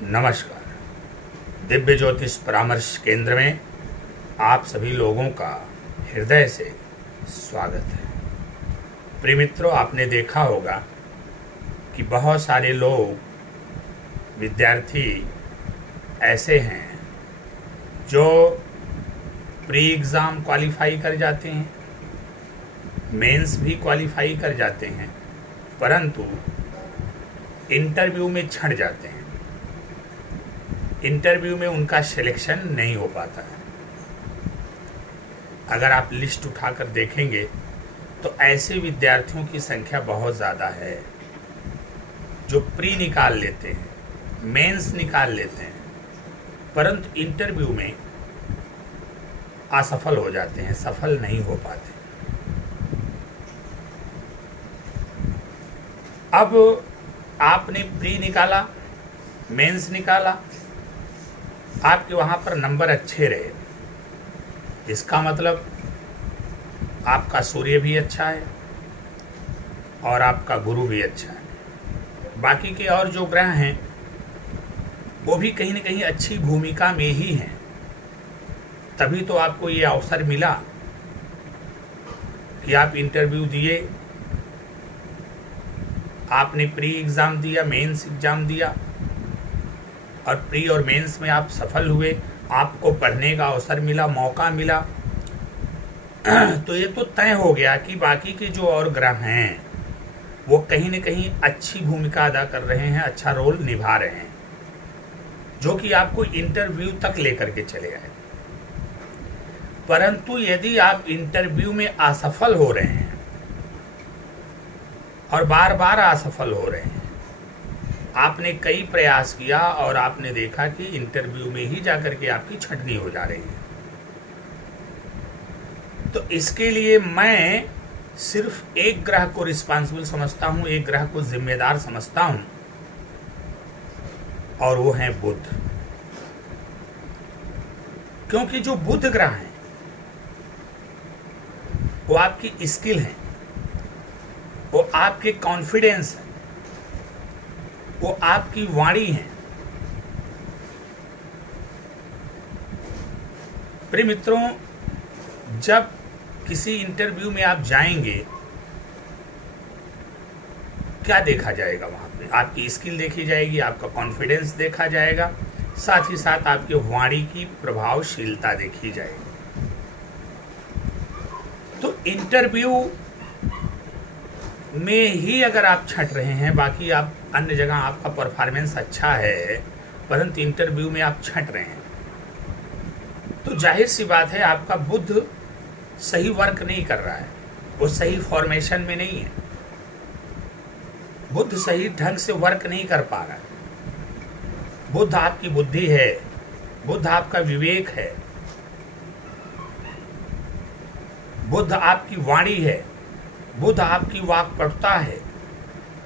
नमस्कार। दिव्य ज्योतिष परामर्श केंद्र में आप सभी लोगों का हृदय से स्वागत है। प्रिय मित्रों, आपने देखा होगा कि बहुत सारे लोग विद्यार्थी ऐसे हैं जो प्री एग्ज़ाम क्वालिफाई कर जाते हैं, मेंस भी क्वालिफाई कर जाते हैं, परंतु इंटरव्यू में छंट जाते हैं। इंटरव्यू में उनका सिलेक्शन नहीं हो पाता है। अगर आप लिस्ट उठाकर देखेंगे तो ऐसे विद्यार्थियों की संख्या बहुत ज़्यादा है जो प्री निकाल लेते हैं, मेंस निकाल लेते हैं, परंतु इंटरव्यू में असफल हो जाते हैं, सफल नहीं हो पाते। अब आपने प्री निकाला, मेंस निकाला, आपके वहाँ पर नंबर अच्छे रहे, इसका मतलब आपका सूर्य भी अच्छा है और आपका गुरु भी अच्छा है। बाकी के और जो ग्रह हैं वो भी कहीं न कहीं अच्छी भूमिका में ही हैं, तभी तो आपको ये अवसर मिला कि आप इंटरव्यू दिए, आपने प्री एग्ज़ाम दिया, मेंस एग्ज़ाम दिया और प्री और मेंस में आप सफल हुए, आपको पढ़ने का अवसर मिला, मौका मिला। तो ये तो तय हो गया कि बाकी के जो और ग्रह हैं वो कहीं न कहीं अच्छी भूमिका अदा कर रहे हैं, अच्छा रोल निभा रहे हैं, जो कि आपको इंटरव्यू तक लेकर के चले आए। परंतु यदि आप इंटरव्यू में असफल हो रहे हैं और बार बार असफल हो रहे हैं, आपने कई प्रयास किया और आपने देखा कि इंटरव्यू में ही जाकर के आपकी छंटनी हो जा रही है, तो इसके लिए मैं सिर्फ एक ग्रह को रिस्पांसिबल समझता हूं, एक ग्रह को जिम्मेदार समझता हूं, और वो है बुध। क्योंकि जो बुध ग्रह हैं वो आपकी स्किल है, वो आपके कॉन्फिडेंस है, वो आपकी वाणी है। प्रिय मित्रों, जब किसी इंटरव्यू में आप जाएंगे, क्या देखा जाएगा वहां पे? आपकी स्किल देखी जाएगी, आपका कॉन्फिडेंस देखा जाएगा, साथ ही साथ आपकी वाणी की प्रभावशीलता देखी जाएगी। तो इंटरव्यू में ही अगर आप छंट रहे हैं, बाकी आप अन्य जगह आपका परफॉर्मेंस अच्छा है, परंतु इंटरव्यू में आप छंट रहे हैं, तो जाहिर सी बात है आपका बुध सही वर्क नहीं कर रहा है, वो सही फॉर्मेशन में नहीं है, बुध सही ढंग से वर्क नहीं कर पा रहा है। बुध आपकी बुद्धि है, बुध आपका विवेक है, बुध आपकी वाणी है, बुध आपकी वाक्पटुता है,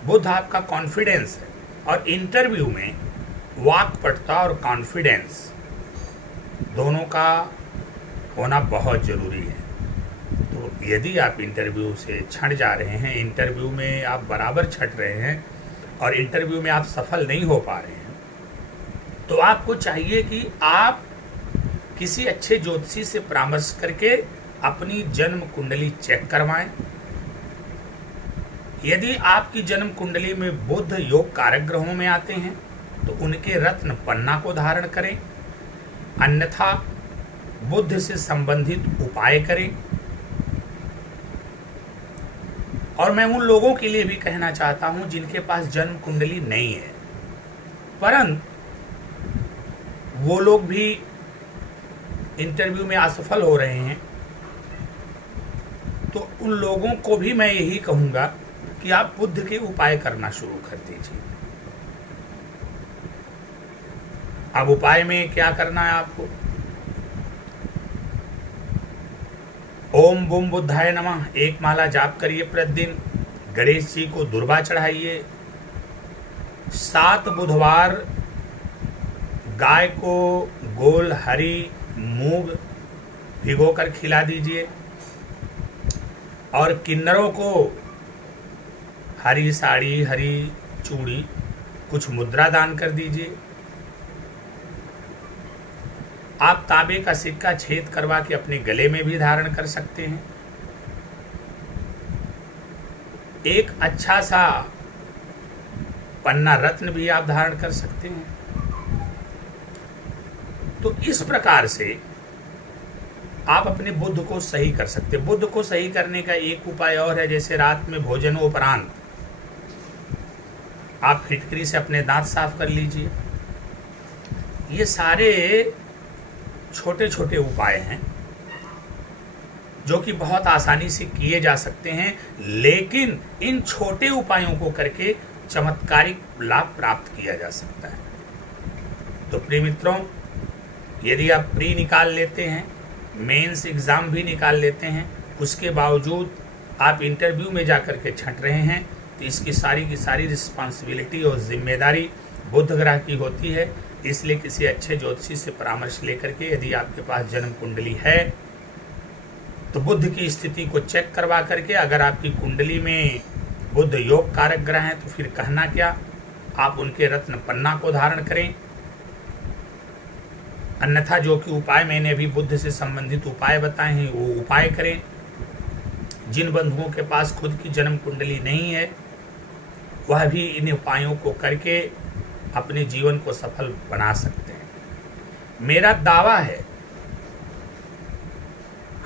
बुध आपका कॉन्फिडेंस है। और इंटरव्यू में वाक्पटुता और कॉन्फिडेंस दोनों का होना बहुत ज़रूरी है। तो यदि आप इंटरव्यू से छंट जा रहे हैं, इंटरव्यू में आप बराबर छंट रहे हैं और इंटरव्यू में आप सफल नहीं हो पा रहे हैं, तो आपको चाहिए कि आप किसी अच्छे ज्योतिषी से परामर्श करके अपनी जन्म कुंडली चेक करवाएं। यदि आपकी जन्म कुंडली में बुध योग कारक ग्रहों में आते हैं तो उनके रत्न पन्ना को धारण करें, अन्यथा बुध से संबंधित उपाय करें। और मैं उन लोगों के लिए भी कहना चाहता हूं जिनके पास जन्म कुंडली नहीं है, परंतु वो लोग भी इंटरव्यू में असफल हो रहे हैं, तो उन लोगों को भी मैं यही कहूंगा कि आप बुध के उपाय करना शुरू कर दीजिए। अब उपाय में क्या करना है आपको? ओम बूम बुद्धाय नमः 1 माला जाप करिए प्रतिदिन। गणेश जी को दुर्वा चढ़ाइए। 7 बुधवार गाय को गोल हरी मूंग भिगोकर खिला दीजिए और किन्नरों को हरी साड़ी, हरी चूड़ी, कुछ मुद्रा दान कर दीजिए। आप तांबे का सिक्का छेद करवा के अपने गले में भी धारण कर सकते हैं। एक अच्छा सा पन्ना रत्न भी आप धारण कर सकते हैं। तो इस प्रकार से आप अपने बुध को सही कर सकते हैं। बुध को सही करने का एक उपाय और है, जैसे रात में भोजनोपरांत आप फिटकरी से अपने दांत साफ कर लीजिए। ये सारे छोटे छोटे उपाय हैं जो कि बहुत आसानी से किए जा सकते हैं, लेकिन इन छोटे उपायों को करके चमत्कारिक लाभ प्राप्त किया जा सकता है। तो प्रिय मित्रों, यदि आप प्री निकाल लेते हैं, मेंस एग्जाम भी निकाल लेते हैं, उसके बावजूद आप इंटरव्यू में जाकर के छंट रहे हैं, तो इसकी सारी की सारी रिस्पॉन्सिबिलिटी और जिम्मेदारी बुध ग्रह की होती है। इसलिए किसी अच्छे ज्योतिषी से परामर्श लेकर के, यदि आपके पास जन्म कुंडली है, तो बुध की स्थिति को चेक करवा करके, अगर आपकी कुंडली में बुध योग कारक ग्रह हैं तो फिर कहना क्या, आप उनके रत्न पन्ना को धारण करें। अन्यथा जो कि उपाय मैंने अभी बुध से संबंधित उपाय बताए हैं वो उपाय करें। जिन बंधुओं के पास खुद की जन्म कुंडली नहीं है, वह भी इन उपायों को करके अपने जीवन को सफल बना सकते हैं। मेरा दावा है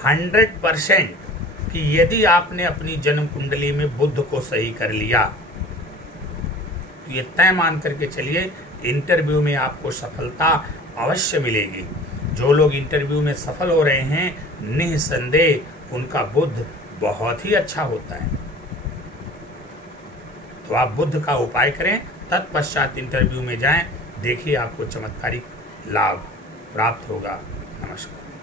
100% कि यदि आपने अपनी जन्म कुंडली में बुध को सही कर लिया, तो ये तय मान करके चलिए इंटरव्यू में आपको सफलता अवश्य मिलेगी। जो लोग इंटरव्यू में सफल हो रहे हैं, निसंदेह उनका बुध बहुत ही अच्छा होता है। तो आप बुध का उपाय करें, तत्पश्चात इंटरव्यू में जाएं, देखिए आपको चमत्कारिक लाभ प्राप्त होगा। नमस्कार।